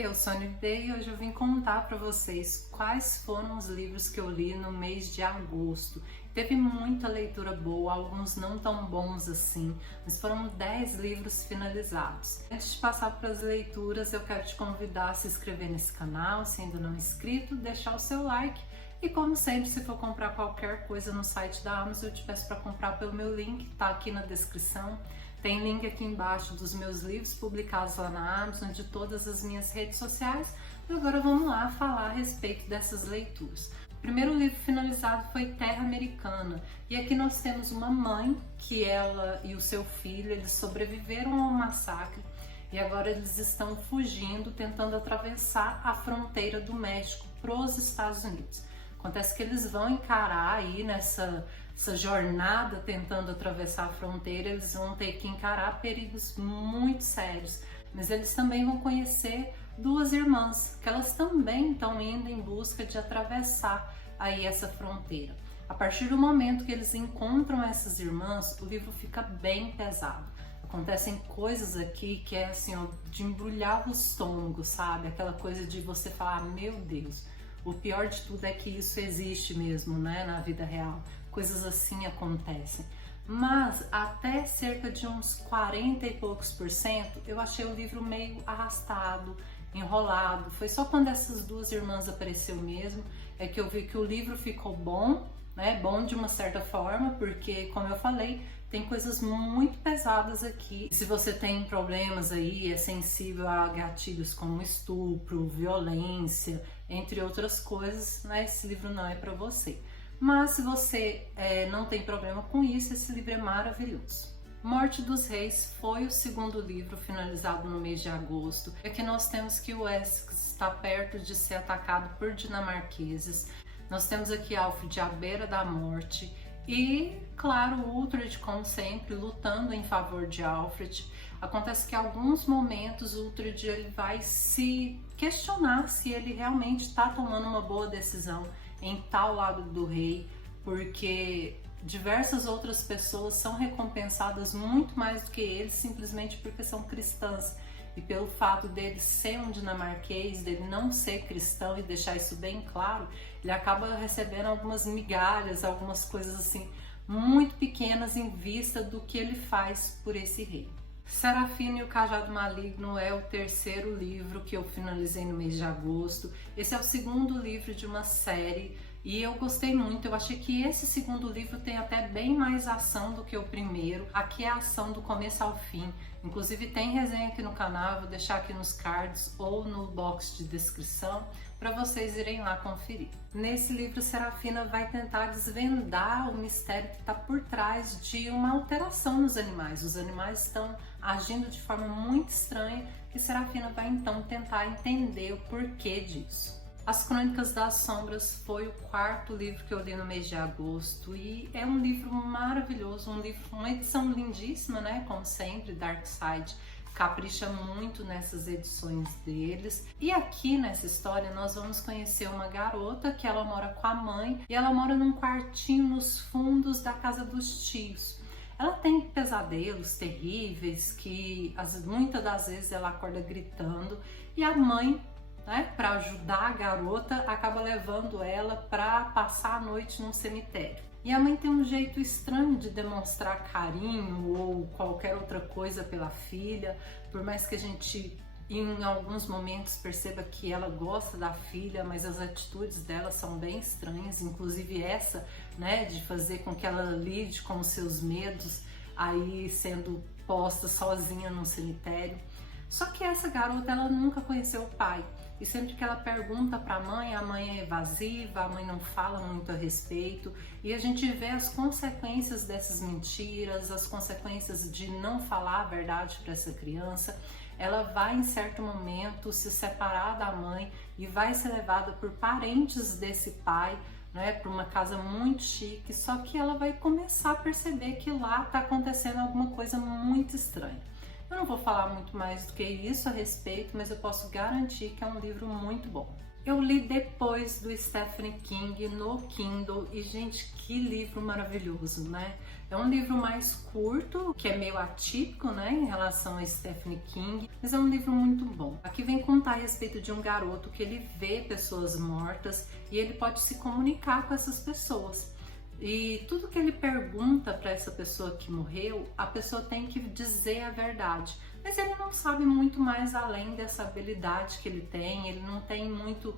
Eu sou a Nidê e hoje eu vim contar para vocês quais foram os livros que eu li no mês de agosto. Teve muita leitura boa, alguns não tão bons assim, mas foram 10 livros finalizados. Antes de passar para as leituras, eu quero te convidar a se inscrever nesse canal, se ainda não é inscrito, deixar o seu like e, como sempre, se for comprar qualquer coisa no site da Amazon, eu te peço para comprar pelo meu link, tá aqui na descrição. Tem link aqui embaixo dos meus livros publicados lá na Amazon, de todas as minhas redes sociais. E agora vamos lá falar a respeito dessas leituras. O primeiro livro finalizado foi Terra Americana. E aqui nós temos uma mãe, que ela e o seu filho, eles sobreviveram ao massacre. E agora eles estão fugindo, tentando atravessar a fronteira do México para os Estados Unidos. Acontece que eles vão encarar aí nessa jornada tentando atravessar a fronteira, eles vão ter que encarar perigos muito sérios, mas eles também vão conhecer duas irmãs, que elas também estão indo em busca de atravessar aí essa fronteira. A partir do momento que eles encontram essas irmãs, o livro fica bem pesado. Acontecem coisas aqui que é assim, ó, de embrulhar o estômago, sabe? Aquela coisa de você falar, meu Deus, o pior de tudo é que isso existe mesmo, né, na vida real. Coisas assim acontecem. Mas até cerca de uns 40 e poucos % eu achei o livro meio arrastado, enrolado. Foi só quando essas duas irmãs apareceu mesmo, é que eu vi que o livro ficou bom, né? Bom de uma certa forma, porque, como eu falei, tem coisas muito pesadas aqui. Se você tem problemas aí, é sensível a gatilhos como estupro, violência, entre outras coisas, né? Esse livro não é para você. Mas se você não tem problema com isso, esse livro é maravilhoso. Morte dos Reis foi o segundo livro finalizado no mês de agosto. Aqui nós temos que o Essex está perto de ser atacado por dinamarqueses. Nós temos aqui Alfred à beira da morte e, claro, Uhtred, como sempre, lutando em favor de Alfred. Acontece que em alguns momentos o Uhtred ele vai se questionar se ele realmente está tomando uma boa decisão em tal lado do rei, porque diversas outras pessoas são recompensadas muito mais do que ele, simplesmente porque são cristãs. E pelo fato dele ser um dinamarquês, dele não ser cristão e deixar isso bem claro, ele acaba recebendo algumas migalhas, algumas coisas assim, muito pequenas em vista do que ele faz por esse rei. Serafina e o Cajado Maligno é o terceiro livro que eu finalizei no mês de agosto. Esse é o segundo livro de uma série e eu gostei muito. Eu achei que esse segundo livro tem até bem mais ação do que o primeiro. Aqui é a ação do começo ao fim. Inclusive tem resenha aqui no canal, eu vou deixar aqui nos cards ou no box de descrição para vocês irem lá conferir. Nesse livro, Serafina vai tentar desvendar o mistério que está por trás de uma alteração nos animais. Os animais estão agindo de forma muito estranha e Serafina vai então tentar entender o porquê disso. As Crônicas das Sombras foi o quarto livro que eu li no mês de agosto e é um livro maravilhoso, uma edição lindíssima, né? Como sempre, Darkside capricha muito nessas edições deles. E aqui nessa história nós vamos conhecer uma garota que ela mora com a mãe e ela mora num quartinho nos fundos da casa dos tios. Ela tem pesadelos terríveis que muitas das vezes ela acorda gritando e a mãe, né, para ajudar a garota, acaba levando ela para passar a noite num cemitério. E a mãe tem um jeito estranho de demonstrar carinho ou qualquer outra coisa pela filha, por mais que a gente em alguns momentos perceba que ela gosta da filha, mas as atitudes dela são bem estranhas, inclusive essa, né, de fazer com que ela lide com os seus medos, aí sendo posta sozinha num cemitério. Só que essa garota, ela nunca conheceu o pai. E sempre que ela pergunta para a mãe é evasiva, a mãe não fala muito a respeito. E a gente vê as consequências dessas mentiras, as consequências de não falar a verdade para essa criança. Ela vai em certo momento se separar da mãe e vai ser levada por parentes desse pai, né, para uma casa muito chique. Só que ela vai começar a perceber que lá está acontecendo alguma coisa muito estranha. Eu não vou falar muito mais do que isso a respeito, mas eu posso garantir que é um livro muito bom. Eu li depois do Stephen King no Kindle e, gente, que livro maravilhoso, né? É um livro mais curto, que é meio atípico, né, em relação a Stephen King, mas é um livro muito bom. Aqui vem contar a respeito de um garoto que ele vê pessoas mortas e ele pode se comunicar com essas pessoas. E tudo que ele pergunta para essa pessoa que morreu, a pessoa tem que dizer a verdade. Mas ele não sabe muito mais além dessa habilidade que ele tem, ele não tem muito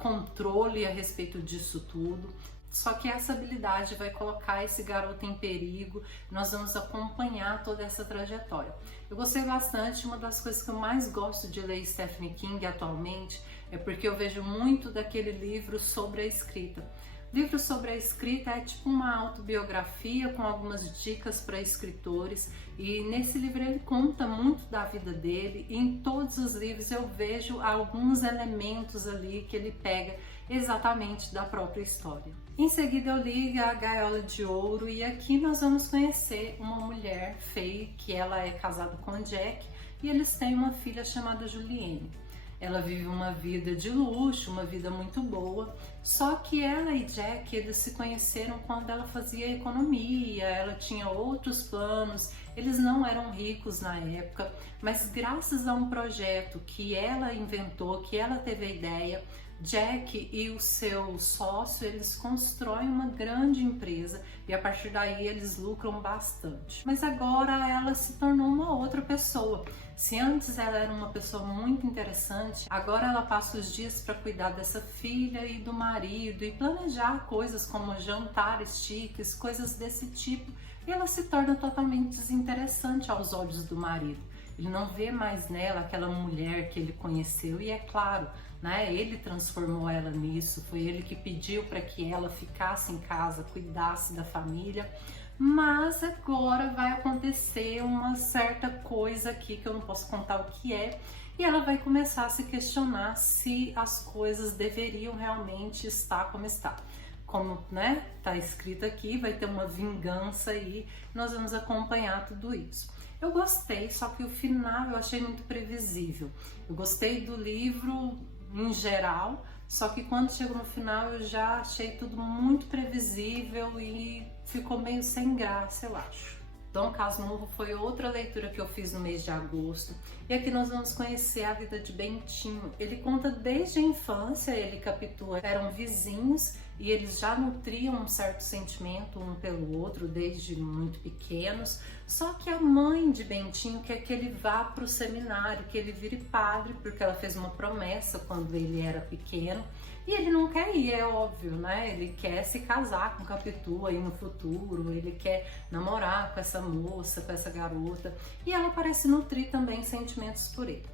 controle a respeito disso tudo. Só que essa habilidade vai colocar esse garoto em perigo, nós vamos acompanhar toda essa trajetória. Eu gostei bastante, uma das coisas que eu mais gosto de ler Stephen King atualmente é porque eu vejo muito daquele livro sobre a escrita. Livro sobre a escrita é tipo uma autobiografia com algumas dicas para escritores e nesse livro ele conta muito da vida dele e em todos os livros eu vejo alguns elementos ali que ele pega exatamente da própria história. Em seguida eu li A Gaiola de Ouro e aqui nós vamos conhecer uma mulher, Faye, que ela é casada com Jack e eles têm uma filha chamada Julienne. Ela vive uma vida de luxo, uma vida muito boa, só que ela e Jack, eles se conheceram quando ela fazia economia, ela tinha outros planos, eles não eram ricos na época, mas graças a um projeto que ela inventou, que ela teve a ideia, Jack e o seu sócio, eles constroem uma grande empresa e a partir daí eles lucram bastante. Mas agora ela se tornou uma outra pessoa. Se antes ela era uma pessoa muito interessante, agora ela passa os dias para cuidar dessa filha e do marido e planejar coisas como jantares chiques, coisas desse tipo, e ela se torna totalmente desinteressante aos olhos do marido. Ele não vê mais nela aquela mulher que ele conheceu e é claro, né, ele transformou ela nisso, foi ele que pediu para que ela ficasse em casa, cuidasse da família, mas agora vai acontecer uma certa coisa aqui que eu não posso contar o que é e ela vai começar a se questionar se as coisas deveriam realmente estar como está. Como, né, tá escrito aqui, vai ter uma vingança e nós vamos acompanhar tudo isso. Eu gostei, só que o final eu achei muito previsível. Eu gostei do livro em geral, só que quando chegou no final eu já achei tudo muito previsível e ficou meio sem graça, eu acho. Dom Casmurro foi outra leitura que eu fiz no mês de agosto e aqui nós vamos conhecer a vida de Bentinho. Ele conta desde a infância, ele e Capitu eram vizinhos e eles já nutriam um certo sentimento um pelo outro desde muito pequenos, só que a mãe de Bentinho quer que ele vá para o seminário, que ele vire padre, porque ela fez uma promessa quando ele era pequeno. E ele não quer ir, é óbvio, né? Ele quer se casar com Capitu aí no futuro, ele quer namorar com essa moça, com essa garota. E ela parece nutrir também sentimentos por ele.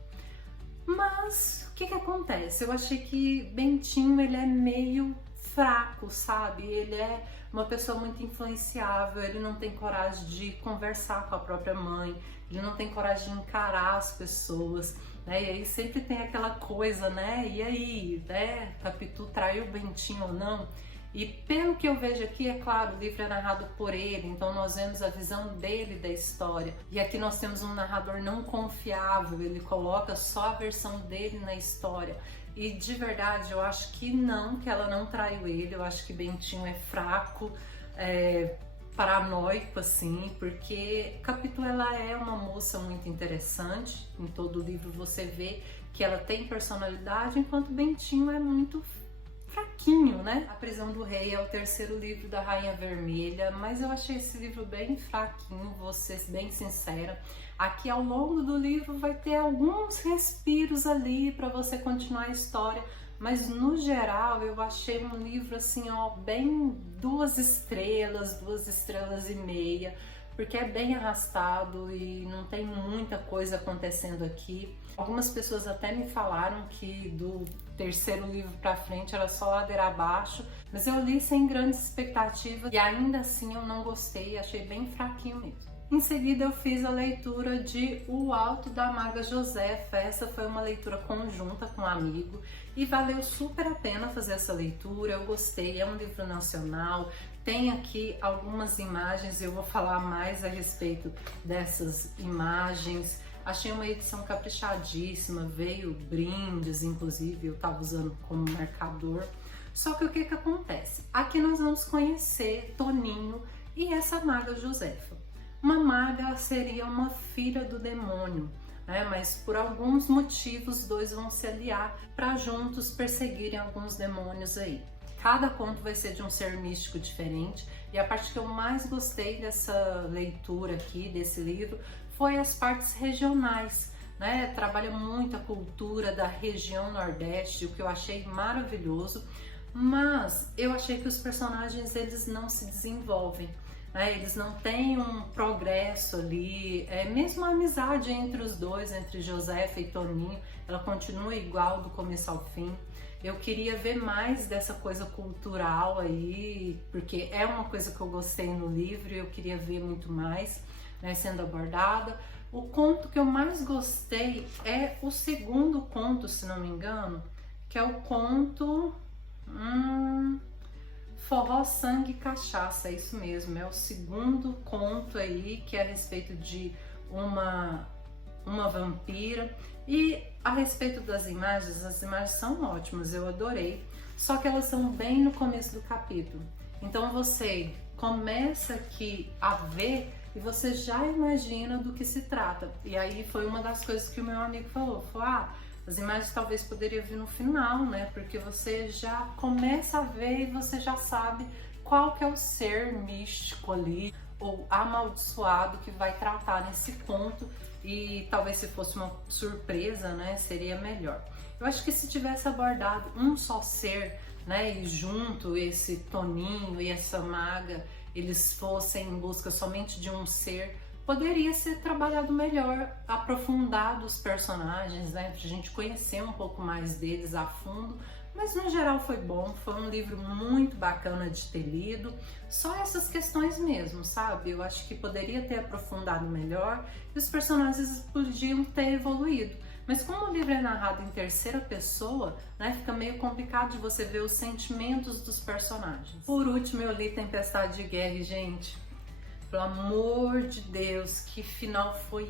Mas o que acontece? Eu achei que Bentinho, ele é meio fraco, sabe? Ele é uma pessoa muito influenciável, ele não tem coragem de conversar com a própria mãe, ele não tem coragem de encarar as pessoas. Né? E aí sempre tem aquela coisa, né? E aí, né? Capitu traiu o Bentinho ou não? E pelo que eu vejo aqui, é claro, o livro é narrado por ele, então nós vemos a visão dele da história. E aqui nós temos um narrador não confiável, ele coloca só a versão dele na história. E de verdade, eu acho que não, que ela não traiu ele, eu acho que Bentinho é fraco, paranoico assim, porque Capitu, ela é uma moça muito interessante, em todo o livro você vê que ela tem personalidade, enquanto Bentinho é muito fraquinho, né? A Prisão do Rei é o terceiro livro da Rainha Vermelha, mas eu achei esse livro bem fraquinho, vou ser bem sincera. Aqui ao longo do livro vai ter alguns respiros ali para você continuar a história, mas no geral eu achei um livro assim, ó, bem 2 estrelas e meia, porque é bem arrastado e não tem muita coisa acontecendo aqui. Algumas pessoas até me falaram que do terceiro livro pra frente era só ladeira abaixo, mas eu li sem grandes expectativas e ainda assim eu não gostei, achei bem fraquinho mesmo. Em seguida eu fiz a leitura de O Alto da Maga Josefa. Essa foi uma leitura conjunta com um amigo e valeu super a pena fazer essa leitura. Eu gostei, é um livro nacional, tem aqui algumas imagens, eu vou falar mais a respeito dessas imagens. Achei uma edição caprichadíssima, veio brindes, inclusive eu estava usando como marcador. Só que o que acontece? Aqui nós vamos conhecer Toninho e essa Maga Josefa. Uma maga seria uma filha do demônio, né? Mas por alguns motivos os dois vão se aliar para juntos perseguirem alguns demônios aí. Cada conto vai ser de um ser místico diferente e a parte que eu mais gostei dessa leitura aqui, desse livro, foi as partes regionais, né? Trabalha muito a cultura da região Nordeste, o que eu achei maravilhoso, mas eu achei que os personagens eles não se desenvolvem. Eles não têm um progresso ali, mesmo a amizade entre os dois, entre Josefa e Toninho, ela continua igual do começo ao fim. Eu queria ver mais dessa coisa cultural aí, porque é uma coisa que eu gostei no livro e eu queria ver muito mais, né, sendo abordada. O conto que eu mais gostei é o segundo conto, se não me engano, que é o conto... Forró, Sangue e Cachaça, é isso mesmo, é o segundo conto aí que é a respeito de uma vampira. E a respeito das imagens, as imagens são ótimas, eu adorei, só que elas são bem no começo do capítulo. Então você começa aqui a ver e você já imagina do que se trata. E aí foi uma das coisas que o meu amigo falou, as imagens talvez poderiam vir no final, né? Porque você já começa a ver e você já sabe qual que é o ser místico ali, ou amaldiçoado que vai tratar nesse conto. E talvez se fosse uma surpresa, né? Seria melhor. Eu acho que se tivesse abordado um só ser, né? E junto esse Toninho e essa maga, eles fossem em busca somente de um ser, poderia ser trabalhado melhor, aprofundado os personagens, né, pra gente conhecer um pouco mais deles a fundo, mas no geral foi bom, foi um livro muito bacana de ter lido, só essas questões mesmo, sabe? Eu acho que poderia ter aprofundado melhor e os personagens podiam ter evoluído, mas como o livro é narrado em terceira pessoa, né, fica meio complicado de você ver os sentimentos dos personagens. Por último, eu li Tempestade de Guerra, gente. Pelo amor de Deus, que final foi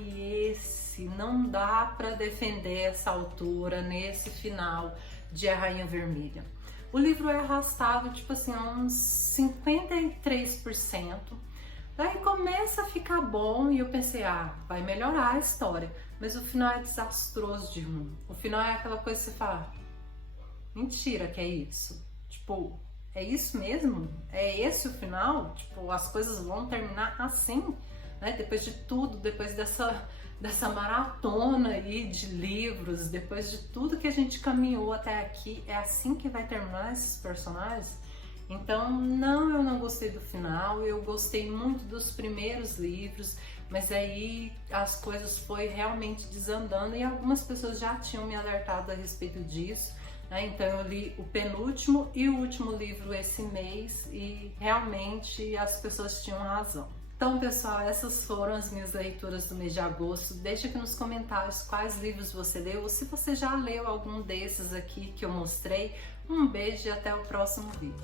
esse? Não dá para defender essa autora nesse final de A Rainha Vermelha. O livro é arrastado, tipo assim, uns 53%. Daí começa a ficar bom e eu pensei, vai melhorar a história. Mas o final é desastroso de ruim. O final é aquela coisa que você fala, mentira que é isso. Tipo... é isso mesmo? É esse o final? Tipo, as coisas vão terminar assim, né? Depois de tudo, depois dessa maratona aí de livros, depois de tudo que a gente caminhou até aqui, é assim que vai terminar esses personagens? Então, não, eu não gostei do final, eu gostei muito dos primeiros livros, mas aí as coisas foi realmente desandando e algumas pessoas já tinham me alertado a respeito disso. Então eu li o penúltimo e o último livro esse mês e realmente as pessoas tinham razão. Então, pessoal, essas foram as minhas leituras do mês de agosto. Deixa aqui nos comentários quais livros você leu ou se você já leu algum desses aqui que eu mostrei. Um beijo e até o próximo vídeo.